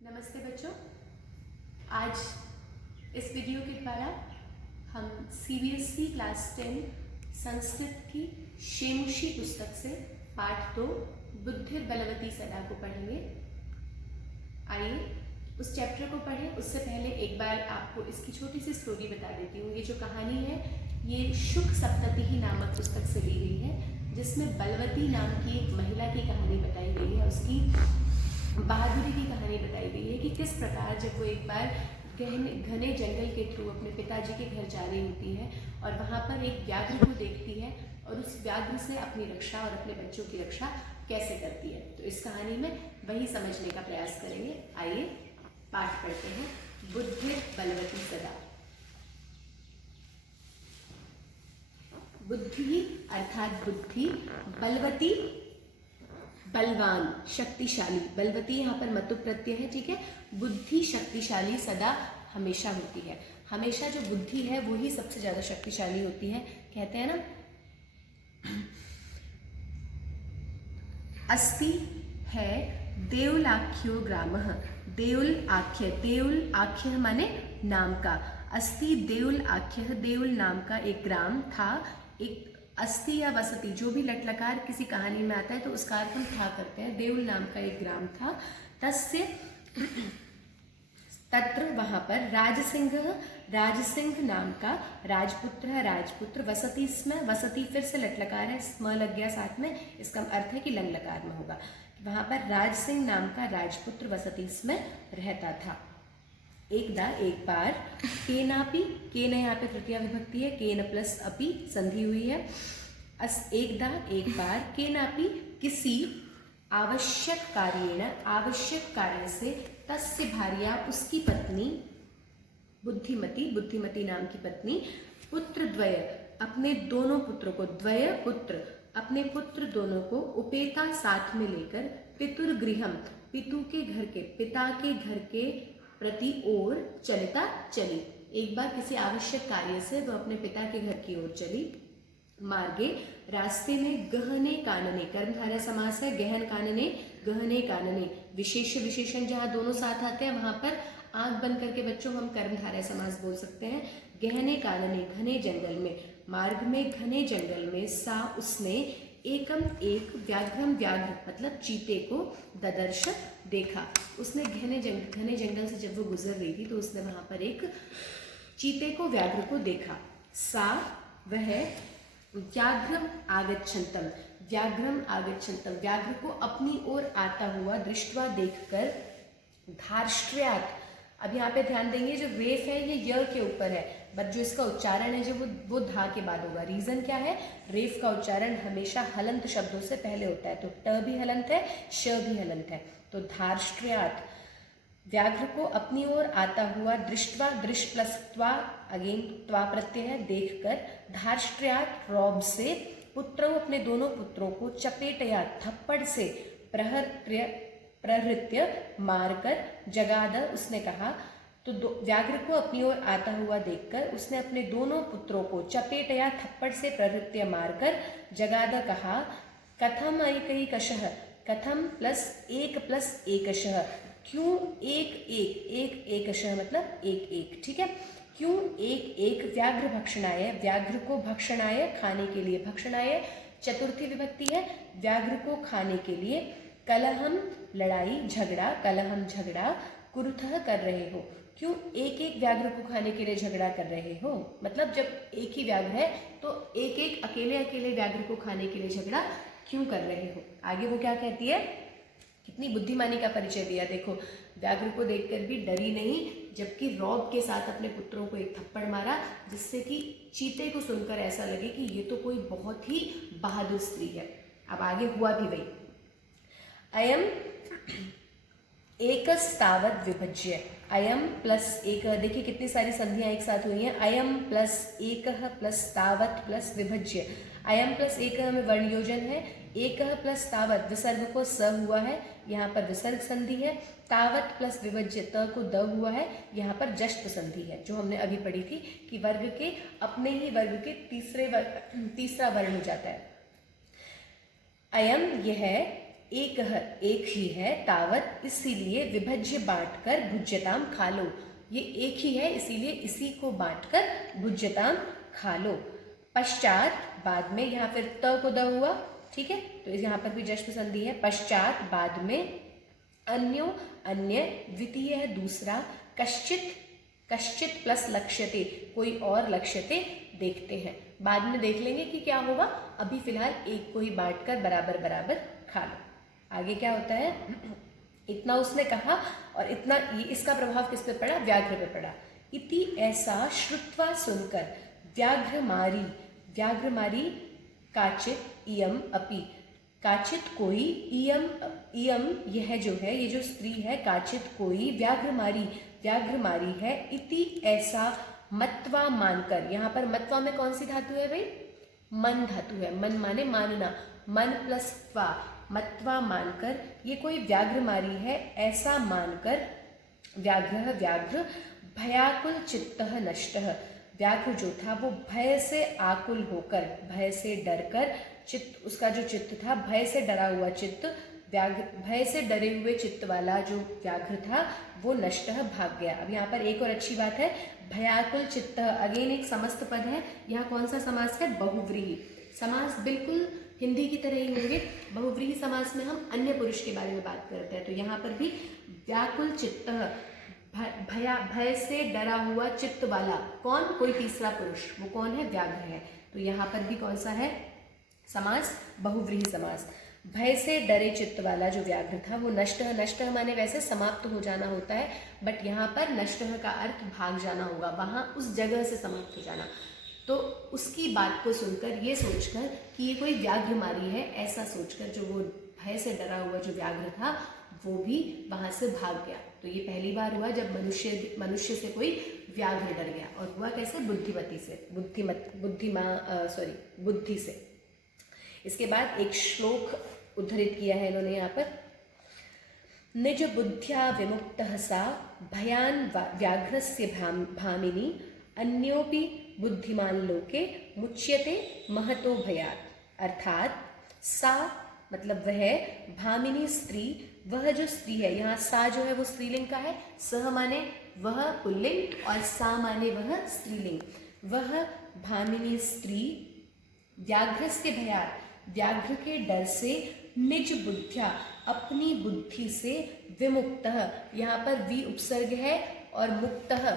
नमस्ते बच्चों, आज इस वीडियो के द्वारा हम सीबीएसई क्लास 10 संस्कृत की शेमुषी पुस्तक से पाठ 2 बुद्धिर बलवती सदा को पढ़ेंगे। आइए उस चैप्टर को पढ़ें। उससे पहले एक बार आपको इसकी छोटी सी स्टोरी बता देती हूँ। ये जो कहानी है ये शुक सप्ततिः नामक पुस्तक से ली गई है, जिसमें बलवती नाम की एक महिला की कहानी बताई गई है। उसकी बहादुरी की कहानी बताई गई है कि किस प्रकार जब वो एक बार घने जंगल के थ्रू अपने पिताजी के घर जा रही होती है और वहाँ पर एक व्याघ्र को देखती है और उस व्याघ्र से अपनी रक्षा और अपने बच्चों की रक्षा कैसे करती है। तो इस कहानी में वही समझने का प्रयास करेंगे। आइए पाठ पढ़ते हैं। बुद्धिर बलवती सदा। बुद्धि अर्थात बुद्धि, बलवती बलवान, शक्तिशाली। बलवती यहाँ पर मतु प्रत्यय है, ठीक है। बुद्धि शक्तिशाली सदा हमेशा होती है। हमेशा जो बुद्धि है वो ही सबसे ज्यादा शक्तिशाली होती है, कहते हैं ना। अस्ति है देउलाख्यो ग्रामः। देउल आख्य, देउल आख्य माने नाम का। अस्ति देउल आख्य, देउल नाम का एक ग्राम था। एक अस्ति या वसति, जो भी लटलकार किसी कहानी में आता है तो उसका अर्थ हम था करते हैं। देउल नाम का एक ग्राम था। तस्य तत्र वहां पर राजसिंह, राजसिंह नाम का राजपुत्र है, राजपुत्र। वसति स्म, वसति फिर से लटलकार है, स्म लग गया साथ में, इसका अर्थ है कि लंग लकार में होगा। वहां पर राजसिंह नाम का राजपुत्र वसति स्म रहता था। एक बार केनापि, केन यहाँ पे तृतीया विभक्ति है, केन प्लस अपि संधि हुई है। एक बार केनापि किसी आवश्यक कार्येण, आवश्यक कार्य से, तस्य भार्या उसकी पत्नी, बुद्धिमती, बुद्धिमती नाम की पत्नी, पुत्र द्वय अपने दोनों पुत्रों को, द्वय पुत्र अपने पुत्र दोनों को, उपेता साथ में लेकर, पितुर्गृहम पितु के घर के, पिता के घर के प्रति ओर चलिता चली। एक बार किसी आवश्यक कार्य से वह अपने पिता के घर की ओर चली। मार्गे रास्ते में गहने कानने, कर्मधारय समास है, गहन कानने, गहने कानने, विशेष विशेषण जहाँ दोनों साथ आते हैं वहां पर आंख बंद करके बच्चों हम कर्मधारय समास बोल सकते हैं। गहने कानने, घने जंगल में, मार्ग में घने जंगल में, सा उसने, एकम एक, व्याघ्रम व्याघ्र मतलब चीते को, ददर्श देखा। उसने घने जंगल से जब वो गुजर रही थी तो उसने वहां पर एक चीते को, व्याघ्र को देखा। सा वह, व्याघ्रम आगच्छन्तम, व्याघ्रम आगच्छन्तम व्याघ्र को अपनी ओर आता हुआ दृष्टवा देखकर, धार्ष्ट्र्यात्। अब यहाँ पे ध्यान देंगे जो रेफ है ये य के ऊपर है, बट जो इसका उच्चारण है जो वो धा के बाद होगा। रीजन क्या है? रेफ का उच्चारण हमेशा हलंत शब्दों से पहले होता है, तो ट भी हलंत है, श भी हलंत है। तो धार्ष्ट्र्यात्, व्याघ्र को अपनी ओर आता हुआ, दृष्टवा, दृष्ट प्लस त्वा, अगेन त्वा प्रत्यय है, देखकर, धार्ष्ट्र्यात् रौब से, पुत्रों अपने दोनों पुत्रों को, चपेटया थप्पड़ से, प्रहृत्य मारकर, जगाद उसने कहा। तो व्याघ्र को अपनी ओर आता हुआ देखकर उसने अपने दोनों पुत्रों को चपेटया थप्पड़ से प्रहृत्य मारकर, जगाद कहा। कथम एकैकशः, कथम प्लस एकशः, क्यों एक एकशः मतलब एक, ठीक है। क्यों एक व्याघ्र भक्षणाय, व्याघ्र को भक्षणाय खाने के लिए, भक्षणाय चतुर्थी विभक्ति है, व्याघ्र को खाने के लिए, कलहम लड़ाई झगड़ा, कलहम झगड़ा, कुरुथः कर रहे हो। क्यों एक व्याघ्र को खाने के लिए झगड़ा कर रहे हो? मतलब जब एक ही व्याघ्र है तो एक अकेले व्याघ्र को खाने के लिए झगड़ा क्यों कर रहे हो? आगे वो क्या कहती है, कितनी बुद्धिमानी का परिचय दिया। देखो, व्याघ्र को देखकर भी डरी नहीं, जबकि रौब के साथ अपने पुत्रों को एक थप्पड़ मारा, जिससे कि चीते को सुनकर ऐसा लगे कि ये तो कोई बहुत ही बहादुर स्त्री है। अब आगे हुआ भी वही। अयम एकस्तावत विभज्य, अयम प्लस एक, देखिए कितनी सारी संधियां एक साथ हुई हैं। अयम प्लस एक प्लस तावत प्लस विभज्य, अयम प्लस एक में वर्ण योजन है, एक प्लस तावत विसर्ग को स हुआ है, यहाँ पर विसर्ग संधि है। तावत प्लस विभज्य त को द हुआ है, यहाँ पर जश्न संधि है, जो हमने अभी पढ़ी थी कि वर्ग के अपने ही वर्ग के तीसरा वर्ण हो जाता है। अयम यह एक ही है तावत इसीलिए विभज्य बांटकर भुज्यताम खा लो। ये एक ही है इसीलिए इसी को बांटकर भुज्यताम खा लो। पश्चात बाद में, यहाँ फिर त को द हुआ, ठीक है, तो यहाँ पर भी जश्न संधि है। पश्चात बाद में, अन्यो अन्य, द्वितीय है दूसरा, कश्चित कश्चित प्लस लक्ष्यते, कोई और लक्ष्यते देखते हैं। बाद में देख लेंगे कि क्या होगा, अभी फिलहाल एक को ही बांटकर बराबर बराबर खा लो। आगे क्या होता है, इतना उसने कहा और इतना इसका प्रभाव किस पे पड़ा, व्याघ्र पे पड़ा। इति ऐसा श्रुत्वा सुनकर, व्याघ्र मारी काचित इयम अपि, काचित कोई, इयम यह जो है, ये जो स्त्री है, काचित कोई, व्याघ्र मारी है, इति ऐसा मत्वा मानकर, यहाँ पर मत्वा में कौन सी धातु है भाई, मन धातु है। मन माने मानना, मन प्लस त्वा, मत्वा मानकर, ये कोई व्याघ्र मारी है ऐसा मानकर, व्याघ्र भयाकुल चित्तः नष्टः, व्याघ्र जो था वो भय से आकुल होकर, भय से डरकर, चित्त उसका जो चित्त था, भय से डरा हुआ चित्त, भय से डरे हुए चित्त वाला जो व्याघ्र था वो नष्टः भाग गया। अब यहाँ पर एक और अच्छी बात है, भयाकुल चित्त, अगेन एक समस्त पद है। यहाँ कौन सा समास है, बहुव्रीहि समास, बिल्कुल हिंदी की तरह ही होंगे। बहुव्रीहि समास में हम अन्य पुरुष के बारे में बात करते हैं, तो यहाँ पर भी व्याकुल चित्त, भय से डरा हुआ चित्त वाला, कौन, कोई तीसरा पुरुष, वो कौन है, व्याघ्र है। तो यहाँ पर भी कौन सा है समास, बहुव्रीहि समास। भय से डरे चित्त वाला जो व्याघ्र था वो नष्ट माने वैसे समाप्त हो जाना होता है, बट यहाँ पर नष्ट का अर्थ भाग जाना होगा, वहाँ उस जगह से समाप्त हो जाना। तो उसकी बात को सुनकर, ये सोचकर कि ये कोई व्याघ्र मारी है, ऐसा सोचकर जो वो भय से डरा हुआ जो व्याघ्र था वो भी वहाँ से भाग गया। तो ये पहली बार हुआ जब मनुष्य से कोई व्याघ्र डर गया, और हुआ कैसे, बुद्धि से। इसके बाद एक श्लोक उद्धृत किया है इन्होंने यहाँ पर, निज बुद्ध्या विमुक्तः सा भयान व्याघ्रस्य भामिनी, अन्योपि बुद्धिमान लोके मुच्यते महतो भयात्। अर्थात सा मतलब वह, भामिनी स्त्री, वह जो स्त्री है, यहाँ सा जो है वो स्त्रीलिंग का है, सह माने वह पुल्लिंग और सा माने वह स्त्रीलिंग। वह भामिनी स्त्री व्याघ्रस्य भयात्, व्याघ्र के डर से, निज बुद्ध्या अपनी बुद्धि से, विमुक्तः, यहाँ पर वी उपसर्ग है और मुक्तः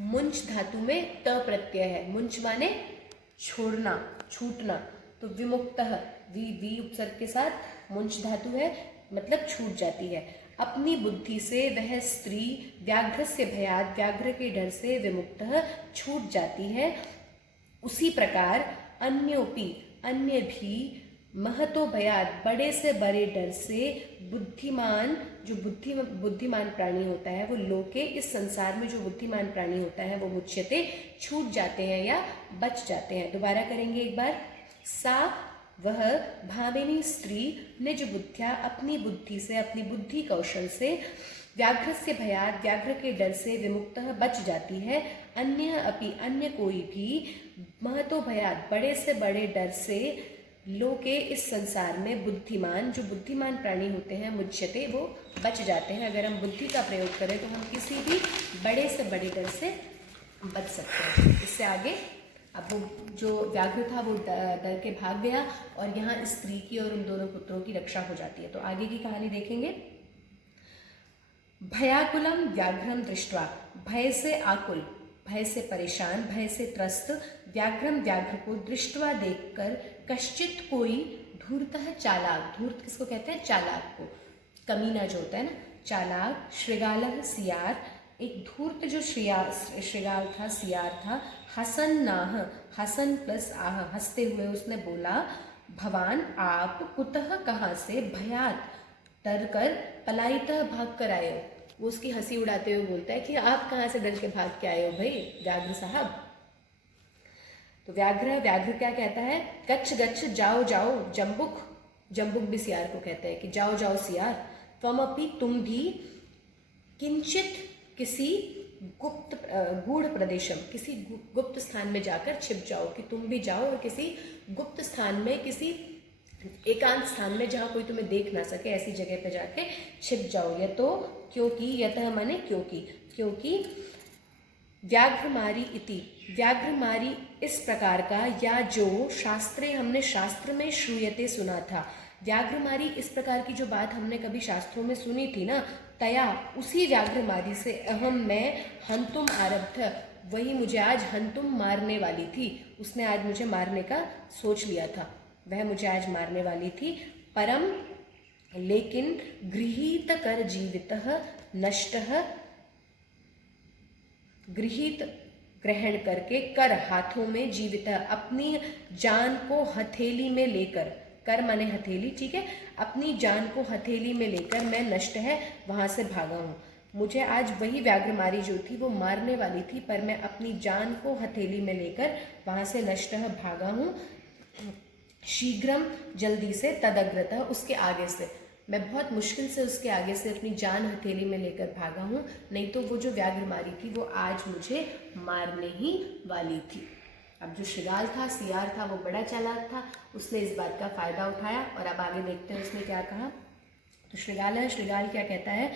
मुंच धातु में त प्रत्यय है, मुंच माने छोड़ना, छूटना, तो विमुक्तः वी उपसर्ग के साथ मुंच धातु है, मतलब छूट जाती है। अपनी बुद्धि से वह स्त्री व्याघ्रस्य भयात्, व्याघ्र के डर से, विमुक्तः छूट जाती है। उसी प्रकार अन्योपि, अन्य भी, महतो भयात्, बड़े से बड़े डर से, बुद्धिमान, जो बुद्धिमान प्राणी होता है वो, लोके इस संसार में जो बुद्धिमान प्राणी होता है वो, मुच्यते छूट जाते हैं या बच जाते हैं। दोबारा करेंगे एक बार, सा वह भामिनी स्त्री निज बुद्धिया अपनी बुद्धि से, अपनी बुद्धि कौशल से, व्याघ्र से भयात्, व्याघ्र के डर से, विमुक्तः बच जाती है। अन्य अपि, अन्य कोई भी, महतो भयात्, बड़े से बड़े डर से, लोके इस संसार में, बुद्धिमान, जो बुद्धिमान प्राणी होते हैं, मुच्यते वो बच जाते हैं। अगर हम बुद्धि का प्रयोग करें तो हम किसी भी बड़े से बड़े डर से बच सकते हैं। इससे आगे, अब वो जो व्याघ्र था वो डर के भाग गया और यहाँ स्त्री की और उन दोनों पुत्रों की रक्षा हो जाती है। तो आगे की कहानी देखेंगे। भयाकुलम व्याघ्रम दृष्ट्वा, भय से आकुल, भय से परेशान, भय से त्रस्त, व्याघ्रम व्याघ्र को, दृष्ट्वा देखकर, कश्चित कोई, धूर्तः चालाक, धूर्त किसको कहते हैं, चालाक को, कमीना जो होता है ना, चालाक, श्रृगालः सियार, एक धूर्त जो श्रृगाल था, सियार था, हसन नाह, हसन प्लस आह, हंसते हुए उसने बोला, भवान आप, कुतः कहाँ से, भयात डर कर, पलायितः भाग कर आए हो। वो उसकी हंसी उड़ाते हुए बोलता है कि आप कहाँ से डर के भाग के आए हो भाई व्याघ्र साहब। तो व्याघ्र क्या कहता है, गच्छ गच्छ, जाओ जाओ, जम्बुक, जम्बुक भी सियार को कहते हैं कि जाओ जाओ सियार, त्वमपि तुम भी, किंचित किसी गुप्त गूढ़ प्रदेशम, किसी गुप्त स्थान में जाकर छिप जाओ, कि तुम भी जाओ और किसी गुप्त स्थान में, किसी एकांत स्थान में जहाँ कोई तुम्हें देख ना सके, ऐसी जगह पे जाके छिप जाओ। यतो क्योंकि, यतः माने क्योंकि व्याघ्रमारी इति, व्याघ्रमारी इस प्रकार का, या जो शास्त्रे हमने शास्त्र में श्रूयते सुना था, व्याघ्रमारी इस प्रकार की जो बात हमने कभी शास्त्रों में सुनी थी ना, तया उसी व्याघ्रमारी से अहम मैं हंतुम आरब्ध, वही मुझे आज हंतुम मारने वाली थी, उसने आज मुझे मारने का सोच लिया था, वह मुझे आज मारने वाली थी। परम लेकिन गृहीत कर जीवितः नष्टः, गृहीत ग्रहण करके, कर हाथों में, जीवित अपनी जान को हथेली में लेकर, कर माने हथेली, ठीक है, अपनी जान को हथेली में लेकर मैं नष्ट है वहां से भागा हूँ। मुझे आज वही व्याघ्रमारी जो थी वो मारने वाली थी, पर मैं अपनी जान को हथेली में लेकर वहां से नष्ट भागा हूँ। शीघ्रम जल्दी से, तदग्रतः उसके आगे से, मैं बहुत मुश्किल से उसके आगे से अपनी जान हथेली में लेकर भागा हूँ, नहीं तो वो जो व्याघ्रमारी थी वो आज मुझे मारने ही वाली थी। अब जो श्रृगाल था, सियार था, वो बड़ा चालाक था, उसने इस बात का फायदा उठाया। और अब आगे देखते हैं उसने क्या कहा। तो श्रृगाल है, श्रृगाल क्या कहता है,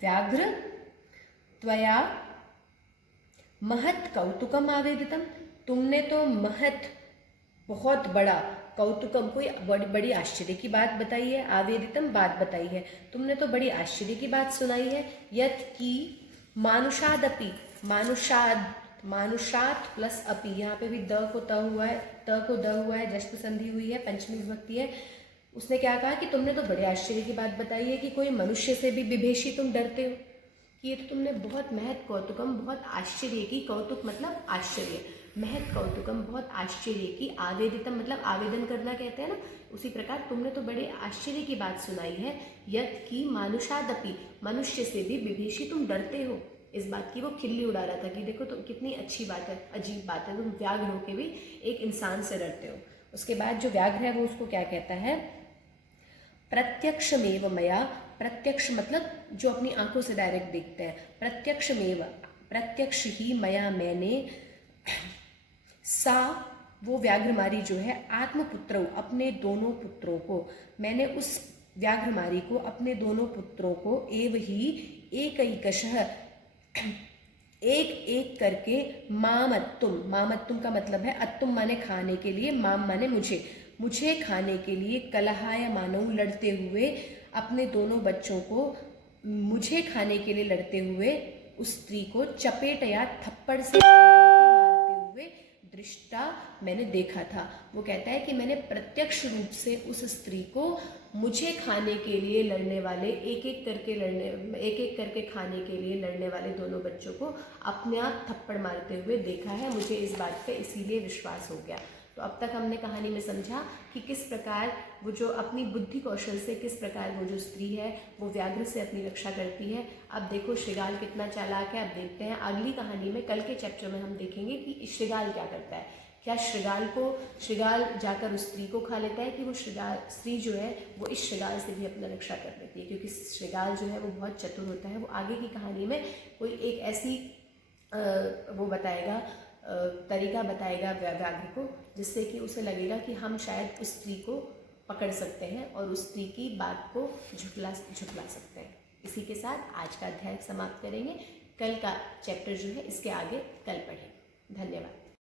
व्याघ्र त्वया महत् कौतुकम आवेदितम, तुमने तो महत् बहुत बड़ा, कौतुकम कोई बड़ी आश्चर्य की बात बताई है, आवेदितम बात बताई है, तुमने तो बड़ी आश्चर्य की बात सुनाई है। यत् की मानुषादपि, मानुषात प्लस अपि, यहाँ पे भी द को त हुआ है, त को द हुआ है, जश्न संधि हुई है, पंचमी विभक्ति है। उसने क्या कहा कि तुमने तो बड़े आश्चर्य की बात बताई है कि कोई मनुष्य से भी विभेषी तुम डरते हो, कि ये तो तुमने बहुत महत कौतुकम, बहुत आश्चर्य की, कौतुक मतलब आश्चर्य, महत कौतुकम बहुत आश्चर्य की, आवेदितम मतलब आवेदन करना कहते हैं ना, उसी प्रकार तुमने तो बड़े आश्चर्य की बात सुनाई है। यत् की मानुषादपि, मनुष्य से भी विभेषी तुम डरते हो, इस बात की वो खिल्ली उड़ा रहा था कि देखो तो कितनी अच्छी बात है, अजीब बात है, तुम व्याघ्र होके भी एक इंसान से डरते हो। उसके बाद जो व्याघ्र है वो उसको क्या कहता है, प्रत्यक्षमेव मया, प्रत्यक्ष मतलब जो अपनी आंखों से डायरेक्ट देखते हैं, प्रत्यक्षमेव प्रत्यक्ष ही, मया मैंने, सा वो व्याघ्रमारी जो है, आत्मपुत्रों अपने दोनों पुत्रों को, मैंने उस व्याघ्रमारी को अपने दोनों पुत्रों को, एव ही एकैकशः एक एक करके, मामत्तुम, मामत्तुम का मतलब है अत्तुम माने खाने के लिए, माम माने मुझे, मुझे खाने के लिए, कलहाय मानो लड़ते हुए, अपने दोनों बच्चों को मुझे खाने के लिए लड़ते हुए उस स्त्री को चपेट या थप्पड़ से मारते हुए दृष्टा मैंने देखा था। वो कहता है कि मैंने प्रत्यक्ष रूप से उस स्त्री को मुझे खाने के लिए लड़ने वाले, एक एक करके खाने के लिए लड़ने वाले दोनों बच्चों को अपने आप थप्पड़ मारते हुए देखा है। मुझे इस बात पे इसीलिए विश्वास हो गया। तो अब तक हमने कहानी में समझा कि किस प्रकार वो जो अपनी बुद्धि कौशल से, किस प्रकार वो जो स्त्री है वो व्याघ्र से अपनी रक्षा करती है। अब देखो श्रृगाल कितना चालाक है। अब देखते हैं अगली कहानी में, कल के चैप्टर में हम देखेंगे कि श्रृगाल क्या करता है। क्या श्रृगाल जाकर उस स्त्री को खा लेता है कि वो स्त्री जो है वो इस श्रृगाल से भी अपना रक्षा कर लेती है, क्योंकि श्रृगाल जो है वो बहुत चतुर होता है। वो आगे की कहानी में कोई एक ऐसी वो बताएगा, तरीका बताएगा व्याघ्र को, जिससे कि उसे लगेगा कि हम शायद उस स्त्री को पकड़ सकते हैं और उस स्त्री की बात को झुठला सकते हैं। इसी के साथ आज का अध्याय समाप्त करेंगे। कल का चैप्टर जो है इसके आगे कल पढ़ेंगे। धन्यवाद।